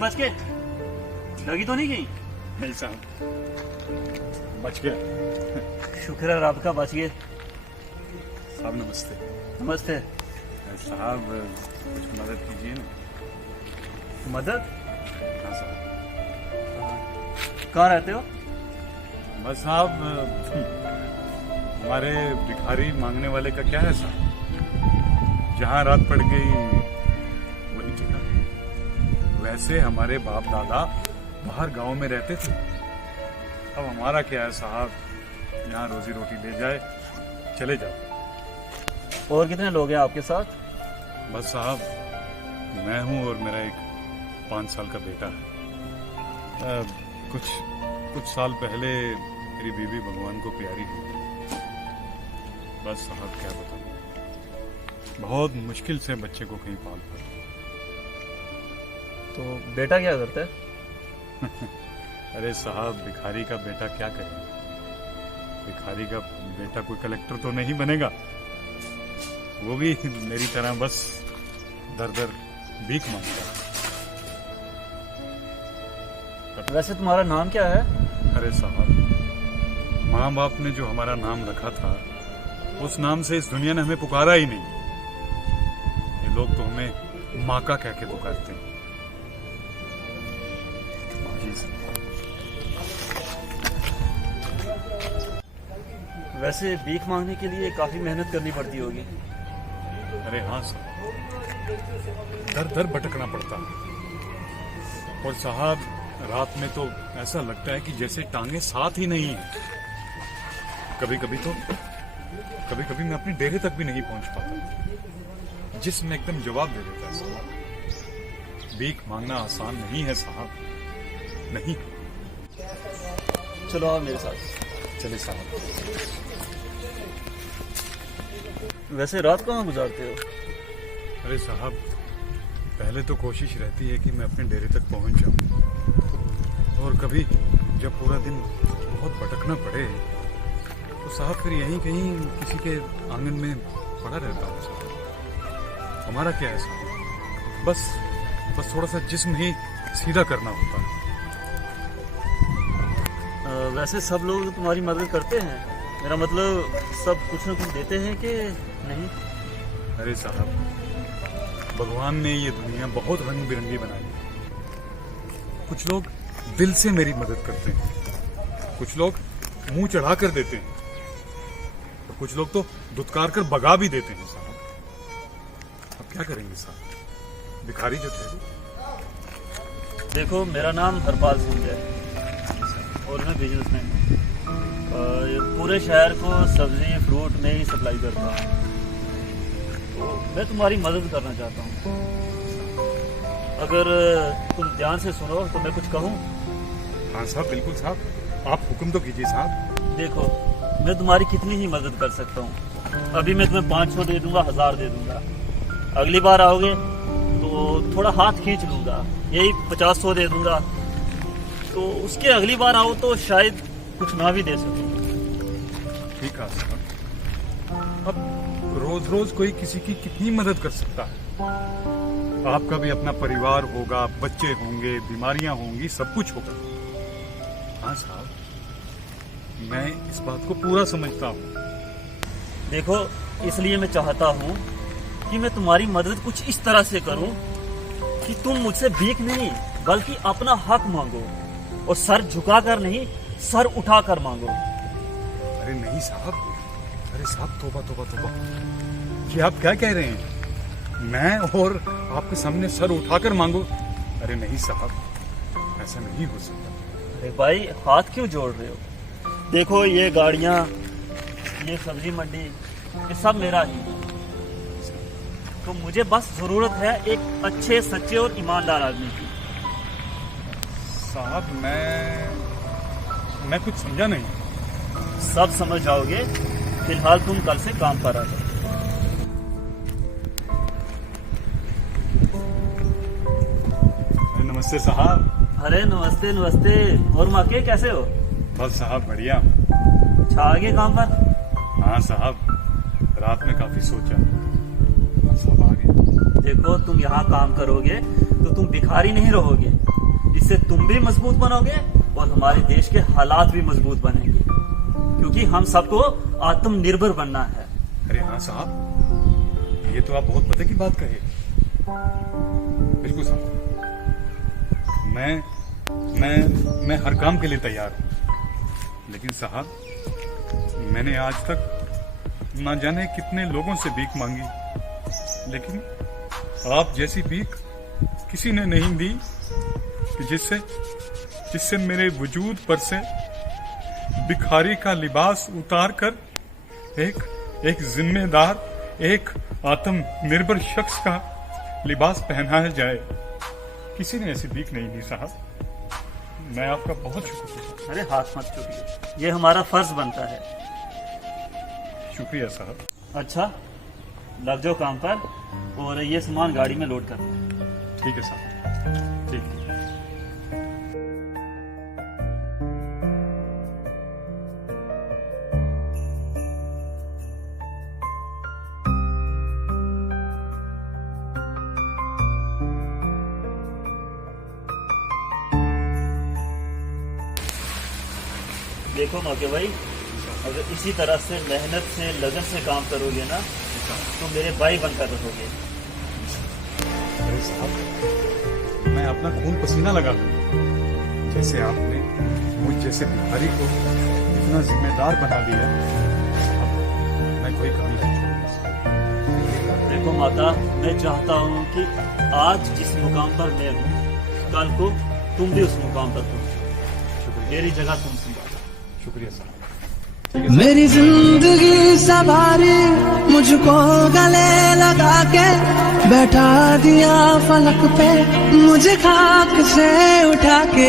बच के लगी तो नहीं गई? नहीं साहब, बच गया। शुक्र है रब का, बच गए। साहब नमस्ते। नमस्ते साहब, कुछ मदद कीजिए ना। मदद? हाँ साहब। कहाँ रहते हो? बस साहब, हमारे भिखारी मांगने वाले का क्या है साहब, जहाँ रात पड़ गई वही ठिकाना। वैसे हमारे बाप दादा बाहर गांव में रहते थे, अब हमारा क्या है साहब, यहाँ रोजी रोटी ले जाए चले जाओ। और कितने लोग हैं आपके साथ? बस साहब, मैं हूँ और मेरा एक 5 साल का बेटा है। कुछ साल पहले मेरी बीवी भगवान को प्यारी हुई। बस साहब क्या बताऊं, बहुत मुश्किल से बच्चे को कहीं पाल पाया। तो बेटा क्या करता है? अरे साहब, भिखारी का बेटा क्या करेगा? भिखारी का बेटा कोई कलेक्टर तो नहीं बनेगा, वो भी मेरी तरह बस दर दर भीख मांगता है। वैसे तुम्हारा नाम क्या है? अरे साहब, माँ बाप ने जो हमारा नाम रखा था उस नाम से इस दुनिया ने हमें पुकारा ही नहीं। ये लोग तो हमें माँ का कह के पुकारते हैं। जी साहब। वैसे भीख मांगने के लिए काफी मेहनत करनी पड़ती होगी। अरे हाँ साहब, दर दर भटकना पड़ता है। और साहब, रात में तो ऐसा लगता है कि जैसे टांगे साथ ही नहीं है। कभी कभी मैं अपने डेरे तक भी नहीं पहुंच पाता। जिस्म एकदम जवाब दे देता है साहब। भीख मांगना आसान नहीं है साहब, नहीं। चलो आओ मेरे साथ। चले साहब। वैसे रात कहाँ गुजारते हो? अरे साहब, पहले तो कोशिश रहती है कि मैं अपने डेरे तक पहुंच जाऊं, और कभी जब पूरा दिन बहुत भटकना पड़े तो साहब फिर यहीं कहीं किसी के आंगन में पड़ा रहता हूँ साहब। हमारा क्या है साहब, बस थोड़ा सा जिस्म ही सीधा करना होता है। वैसे सब लोग तुम्हारी मदद करते हैं? मेरा मतलब सब कुछ न कुछ देते हैं कि नहीं? अरे साहब, भगवान ने ये दुनिया बहुत रंग बिरंगी बनाई है। कुछ लोग दिल से मेरी मदद करते हैं, कुछ लोग मुंह चढ़ा कर देते हैं, और कुछ लोग तो धुतकार कर भगा भी देते हैं साहब। अब क्या करेंगे साहब, भिखारी जो थे। देखो, मेरा नाम हरपाल सिंह है और मैं बिजनेसमैन हूँ। पूरे शहर को सब्जी फ्रूट में ही सप्लाई करता हूँ। तो मैं तुम्हारी मदद करना चाहता हूँ। अगर तुम ध्यान से सुनो तो मैं कुछ कहूँ? हाँ साहब, बिल्कुल साहब, आप हुक्म तो कीजिए साहब। देखो, मैं तुम्हारी कितनी ही मदद कर सकता हूँ। अभी मैं तुम्हें 500 दे दूंगा, 1000 दे दूंगा। अगली बार आओगे तो थोड़ा हाथ खींच लूंगा, यही 50-100 दे दूंगा। तो उसके अगली बार आओ तो शायद कुछ ना भी दे सकूं। ठीक है साहब, अब रोज रोज कोई किसी की कितनी मदद कर सकता है? आपका भी अपना परिवार होगा, बच्चे होंगे, बीमारियां होंगी, सब कुछ होगा। हाँ साहब, मैं इस बात को पूरा समझता हूँ। देखो, इसलिए मैं चाहता हूँ कि मैं तुम्हारी मदद कुछ इस तरह से करूँ कि तुम मुझसे भीख नहीं बल्कि अपना हक मांगो, और सर झुकाकर नहीं, सर उठाकर मांगो। अरे नहीं साहब, अरे साहब, तौबा तौबा तौबा, ये आप क्या कह रहे हैं? मैं और आपके सामने सर उठाकर मांगो? अरे नहीं साहब, ऐसा नहीं हो सकता। अरे भाई, हाथ क्यों जोड़ रहे हो? देखो, ये गाड़ियाँ, ये सब्जी मंडी, ये सब मेरा ही है। तो मुझे बस जरूरत है एक अच्छे, सच्चे और ईमानदार आदमी की। साहब, मैं कुछ समझा नहीं। सब समझ जाओगे। फिलहाल तुम कल से काम पर आ जाओ। नमस्ते साहब। अरे नमस्ते नमस्ते। और माके कैसे हो? बस साहब बढ़िया। अच्छा आ गए काम पर? हाँ साहब, रात में काफी सोचा, बस अब आ गए। देखो तुम यहाँ काम करोगे तो तुम भिखारी नहीं रहोगे, इससे तुम भी मजबूत बनोगे और हमारे देश के हालात भी मजबूत बनेंगे, क्योंकि हम सबको आत्मनिर्भर बनना है। अरे हाँ साहब, ये तो आप बहुत पते की बात कही। बिल्कुल साहब, मैं हर काम के लिए तैयार हूँ। लेकिन साहब, मैंने आज तक ना जाने कितने लोगों से भीख मांगी, लेकिन आप जैसी भीख किसी ने नहीं दी कि जिससे मेरे वजूद पर से भिखारी का लिबास उतार कर एक जिम्मेदार, एक आत्मनिर्भर शख्स का लिबास पहनाया जाए। किसी ने ऐसी भीख नहीं दी साहब। मैं आपका बहुत शुक्रिया। अरे हाथ मत चुकिए, ये हमारा फर्ज बनता है। शुक्रिया साहब। अच्छा लग जाओ काम पर और ये सामान गाड़ी में लोड कर दो। ठीक है साहब, ठीक है। देखो मौके भाई, अगर इसी तरह से मेहनत से लगन से काम करोगे ना तो मेरे भाई बनकर रहोगे। अरे साहब, मैं अपना खून पसीना लगा दूंगा। जैसे आपने मुझ जैसे भिखारी को इतना जिम्मेदार बना दिया, अब मैं कोई कमी नहीं छोड़ूंगा। देखो माता, मैं चाहता हूँ कि आज जिस मुकाम पर मैं हूँ, कल को तुम भी उस मुकाम पर पहुंचो। मेरी जगह तुम संभालो। शुक्रिया साहब। मेरी जिंदगी सवारी मुझको गले लगा के बैठा दिया फलक पे, मुझे खाक से उठा के